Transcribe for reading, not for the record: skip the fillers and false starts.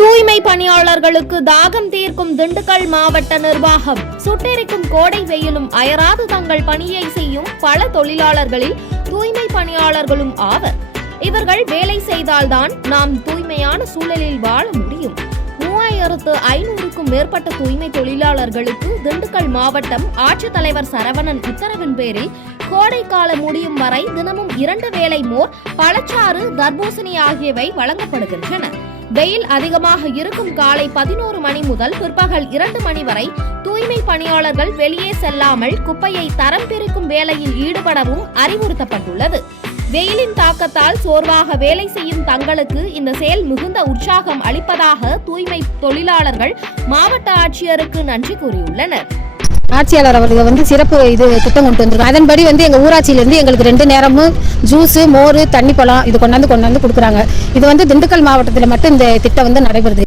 தூய்மை பணியாளர்களுக்கு தாகம் தீர்க்கும் திண்டுக்கல் மாவட்ட நிர்வாகம். சுட்டெரிக்கும் கோடை வெயிலும் அயராது தங்கள் பணியை செய்யும் பல தொழிலாளர்களில் தூய்மை பணியாளர்களும் ஆவர். இவர்கள் வேலை செய்தால்தான் நாம் தூய்மையான சூழலில் வாழ முடியும். 3500க்கும் மேற்பட்ட தூய்மை தொழிலாளர்களுக்கு திண்டுக்கல் மாவட்டம் ஆட்சித்தலைவர் சரவணன் உத்தரவின் பேரில் கோடை காலம் முடியும் வரை தினமும் 2 வேளை மோர், பழச்சாறு, தர்பூசணி ஆகியவை வழங்கப்படுகின்றன. வெயில் அதிகமாக இருக்கும் காலை 11 மணி முதல் பிற்பகல் 2 மணி வரை தூய்மை பணியாளர்கள் வெளியே செல்லாமல் குப்பையை தரம் பிரிக்கும் வேலையில் ஈடுபடவும் அறிவுறுத்தப்பட்டுள்ளது. வெயிலின் தாக்கத்தால் சோர்வாக வேலை செய்யும் தங்களுக்கு இந்த செயல் மிகுந்த உற்சாகம் அளிப்பதாக தூய்மை தொழிலாளர்கள் மாவட்ட ஆட்சியருக்கு நன்றி கூறியுள்ளனர். ஆட்சியாளர் அவர்கள் சிறப்பு திட்டம் கொண்டு வந்திருக்காங்க. அதன்படி எங்க ஊராட்சியிலிருந்து எங்களுக்கு 2 நேரமும் ஜூஸ், மோர், தண்ணி பழம் இது கொண்டாந்து கொடுக்குறாங்க. இது திண்டுக்கல் மாவட்டத்தில் மட்டும் இந்த திட்டம் நடைபெறுது.